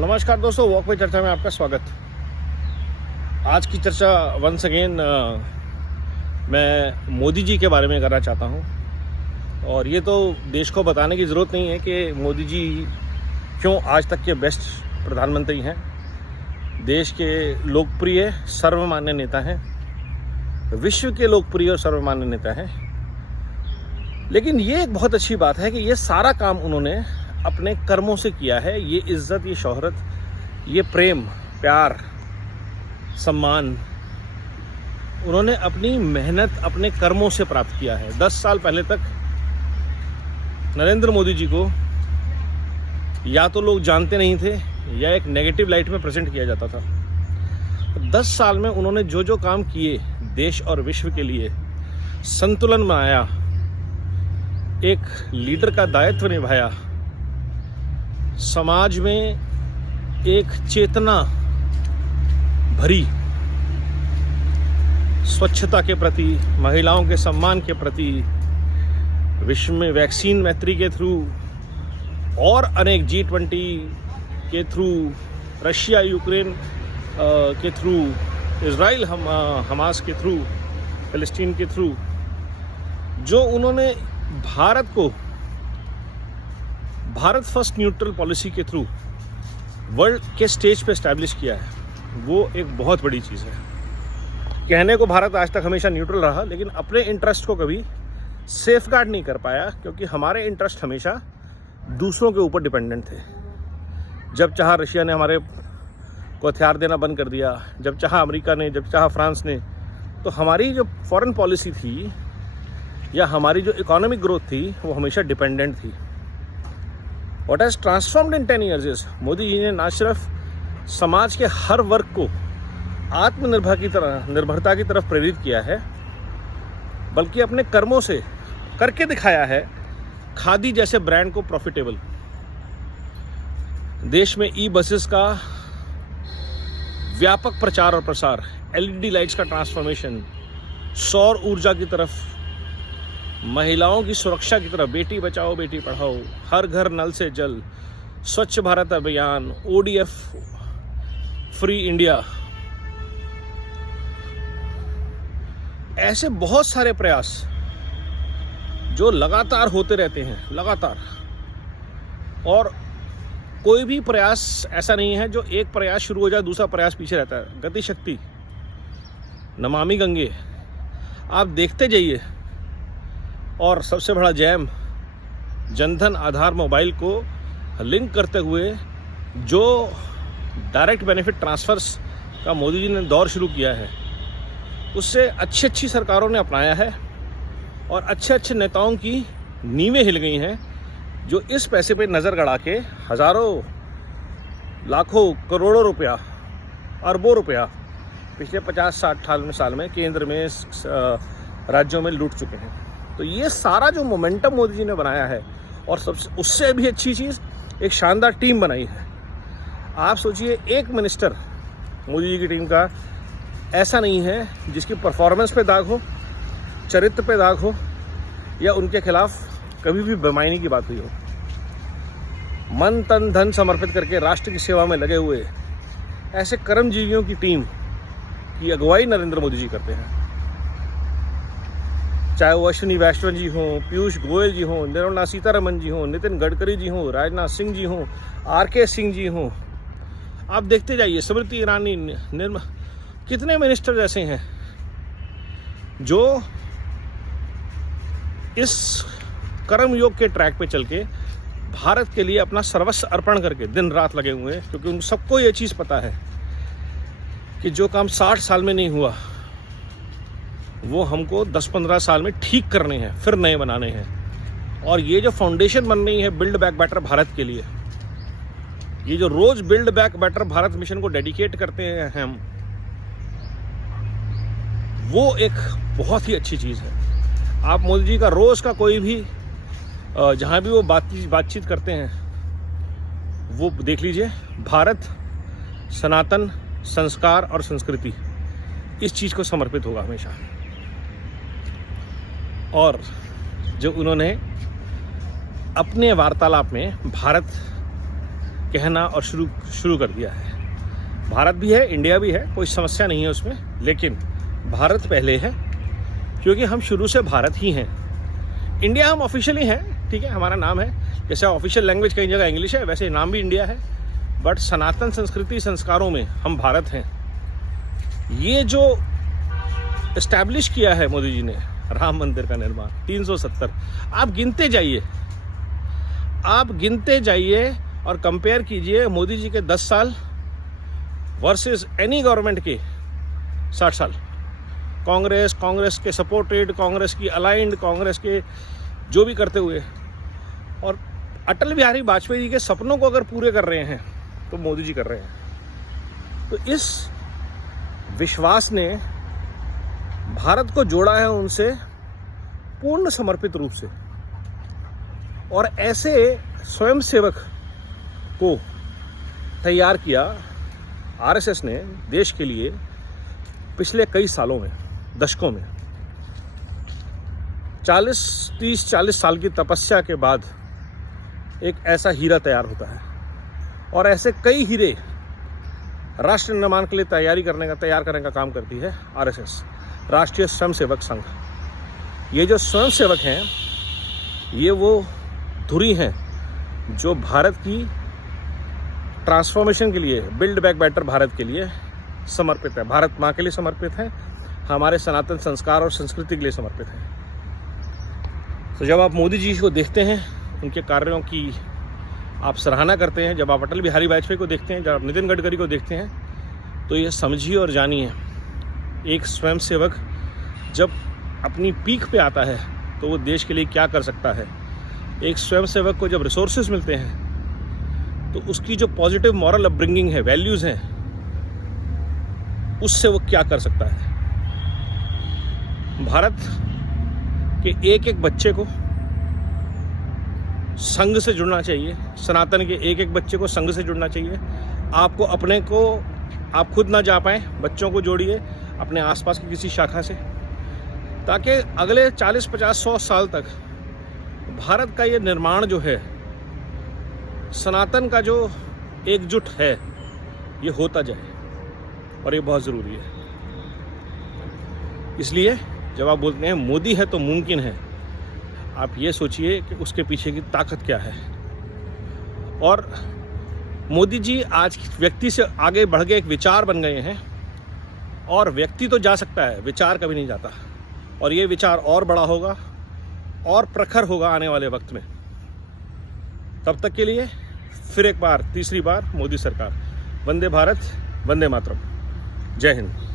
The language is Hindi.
नमस्कार दोस्तों, वॉक पे चर्चा में आपका स्वागत। आज की चर्चा वंस अगेन मैं मोदी जी के बारे में करना चाहता हूं। और ये तो देश को बताने की ज़रूरत नहीं है कि मोदी जी क्यों आज तक के बेस्ट प्रधानमंत्री हैं। देश के लोकप्रिय सर्वमान्य नेता हैं, विश्व के लोकप्रिय और सर्वमान्य नेता हैं। लेकिन ये एक बहुत अच्छी बात है कि ये सारा काम उन्होंने अपने कर्मों से किया है। ये इज्जत, ये शोहरत, ये प्रेम, प्यार, सम्मान उन्होंने अपनी मेहनत, अपने कर्मों से प्राप्त किया है। 10 साल पहले तक नरेंद्र मोदी जी को या तो लोग जानते नहीं थे या एक नेगेटिव लाइट में प्रेजेंट किया जाता था। 10 साल में उन्होंने जो जो काम किए, देश और विश्व के लिए संतुलन बनाया, एक लीडर का दायित्व निभाया, समाज में एक चेतना भरी, स्वच्छता के प्रति, महिलाओं के सम्मान के प्रति, विश्व में वैक्सीन मैत्री के थ्रू और अनेक G20 के थ्रू, रशिया यूक्रेन के थ्रू, इजराइल हमास के थ्रू, फिलिस्तीन के थ्रू, जो उन्होंने भारत फर्स्ट न्यूट्रल पॉलिसी के थ्रू वर्ल्ड के स्टेज पे एस्टैब्लिश किया है, वो एक बहुत बड़ी चीज़ है। कहने को भारत आज तक हमेशा न्यूट्रल रहा, लेकिन अपने इंटरेस्ट को कभी सेफगार्ड नहीं कर पाया, क्योंकि हमारे इंटरेस्ट हमेशा दूसरों के ऊपर डिपेंडेंट थे। जब चाहा रशिया ने हमारे को हथियार देना बंद कर दिया, जब चाहा अमेरिका ने, जब चाहा फ्रांस ने, तो हमारी जो फॉरेन पॉलिसी थी या हमारी जो इकोनॉमिक ग्रोथ थी वो हमेशा डिपेंडेंट थी। What has transformed in 10 years is Modi ji ने ना सिर्फ समाज के हर वर्ग को निर्भरता की तरफ प्रेरित किया है, बल्कि अपने कर्मों से करके दिखाया है खादी जैसे ब्रांड को प्रॉफिटेबल। देश में ई बसेस का व्यापक प्रचार और प्रसार, LED लाइट्स का ट्रांसफॉर्मेशन, सौर ऊर्जा की तरफ, महिलाओं की सुरक्षा की तरफ, बेटी बचाओ बेटी पढ़ाओ, हर घर नल से जल, स्वच्छ भारत अभियान, ODF फ्री इंडिया, ऐसे बहुत सारे प्रयास जो लगातार होते रहते हैं, लगातार। और कोई भी प्रयास ऐसा नहीं है जो एक प्रयास शुरू हो जाए दूसरा प्रयास पीछे रहता है। गति शक्ति, नमामि गंगे, आप देखते जाइए। और सबसे बड़ा जैम, जनधन आधार मोबाइल को लिंक करते हुए जो डायरेक्ट बेनिफिट ट्रांसफर्स का मोदी जी ने दौर शुरू किया है, उससे अच्छी सरकारों ने अपनाया है और अच्छे नेताओं की नींवें हिल गई हैं, जो इस पैसे पे नज़र गड़ा के हज़ारों, लाखों, करोड़ों रुपया, अरबों रुपया पिछले 50-60 साल में केंद्र में, राज्यों में लूट चुके हैं। तो ये सारा जो मोमेंटम मोदी जी ने बनाया है, और सबसे उससे भी अच्छी चीज़, एक शानदार टीम बनाई है। आप सोचिए, एक मिनिस्टर मोदी जी की टीम का ऐसा नहीं है जिसकी परफॉर्मेंस पे दाग हो, चरित्र पे दाग हो, या उनके खिलाफ कभी भी बेईमानी की बात हुई हो। मन तन धन समर्पित करके राष्ट्र की सेवा में लगे हुए ऐसे कर्मजीवियों की टीम की अगुवाई नरेंद्र मोदी जी करते हैं। चाहे वो अश्विनी वैष्णव जी हों, पीयूष गोयल जी हों, निर्मला सीतारमन जी हों, नितिन गडकरी जी हों, राजनाथ सिंह जी हों, RK सिंह जी हों, आप देखते जाइए, स्मृति ईरानी, कितने मिनिस्टर ऐसे हैं जो इस कर्मयोग के ट्रैक पे चल के भारत के लिए अपना सर्वस्व अर्पण करके दिन रात लगे हुए हैं। क्योंकि उन सबको ये चीज़ पता है कि जो काम 60 साल में नहीं हुआ वो हमको 10-15 साल में ठीक करने हैं, फिर नए बनाने हैं। और ये जो फाउंडेशन बन रही है बिल्ड बैक बेटर भारत के लिए, ये जो रोज build back better Bharat mission को डेडिकेट करते हैं हम, वो एक बहुत ही अच्छी चीज़ है। आप मोदी जी का रोज का कोई भी जहाँ भी वो बातचीत करते हैं वो देख लीजिए। भारत, सनातन, संस्कार और संस्कृति, इस चीज़ को समर्पित होगा हमेशा। और जो उन्होंने अपने वार्तालाप में भारत कहना और शुरू कर दिया है। भारत भी है, इंडिया भी है, कोई समस्या नहीं है उसमें, लेकिन भारत पहले है क्योंकि हम शुरू से भारत ही हैं। इंडिया हम ऑफिशियली हैं, ठीक है, हमारा नाम है, जैसे ऑफिशियल लैंग्वेज कई जगह इंग्लिश है वैसे नाम भी इंडिया है, बट सनातन संस्कृति संस्कारों में हम भारत हैं। ये जो इस्टेब्लिश किया है मोदी जी ने, राम मंदिर का निर्माण 370, आप गिनते जाइए और कंपेयर कीजिए मोदी जी के 10 साल वर्सेस एनी गवर्नमेंट के 60 साल। कांग्रेस के सपोर्टेड, कांग्रेस की अलाइंड, कांग्रेस के जो भी करते हुए, और अटल बिहारी वाजपेयी जी के सपनों को अगर पूरे कर रहे हैं तो मोदी जी कर रहे हैं। तो इस विश्वास ने भारत को जोड़ा है उनसे पूर्ण समर्पित रूप से, और ऐसे स्वयंसेवक को तैयार किया आरएसएस ने देश के लिए पिछले कई सालों में, दशकों में। 30-40 साल की तपस्या के बाद एक ऐसा हीरा तैयार होता है, और ऐसे कई हीरे राष्ट्र निर्माण के लिए तैयार करने का काम करती है आरएसएस, राष्ट्रीय स्वयंसेवक संघ। ये जो स्वयंसेवक हैं, ये वो धुरी हैं जो भारत की ट्रांसफॉर्मेशन के लिए, बिल्ड बैक बेटर भारत के लिए समर्पित है, भारत माँ के लिए समर्पित है, हमारे सनातन संस्कार और संस्कृति के लिए समर्पित है। तो जब आप मोदी जी को देखते हैं, उनके कार्यों की आप सराहना करते हैं, जब आप अटल बिहारी वाजपेयी को देखते हैं, जब आप नितिन गडकरी को देखते हैं, तो ये समझिए और जानिए, एक स्वयंसेवक जब अपनी पीक पे आता है तो वो देश के लिए क्या कर सकता है। एक स्वयंसेवक को जब रिसोर्सेज मिलते हैं तो उसकी जो पॉजिटिव मॉरल अपब्रिंगिंग है, वैल्यूज़ हैं, उससे वो क्या कर सकता है। भारत के एक बच्चे को संघ से जुड़ना चाहिए, सनातन के एक बच्चे को संघ से जुड़ना चाहिए। आपको अपने को, आप खुद ना जा पाएँ, बच्चों को जोड़िए अपने आसपास की किसी शाखा से, ताकि अगले 40, 50, 100 साल तक भारत का ये निर्माण जो है, सनातन का जो एकजुट है, ये होता जाए, और ये बहुत ज़रूरी है। इसलिए जब आप बोलते हैं मोदी है तो मुमकिन है, आप ये सोचिए कि उसके पीछे की ताकत क्या है। और मोदी जी आज व्यक्ति से आगे बढ़ के एक विचार बन गए हैं, और व्यक्ति तो जा सकता है, विचार कभी नहीं जाता, और ये विचार और बड़ा होगा और प्रखर होगा आने वाले वक्त में। तब तक के लिए फिर एक बार, तीसरी बार मोदी सरकार, वंदे भारत, वंदे मातरम, जय हिंद।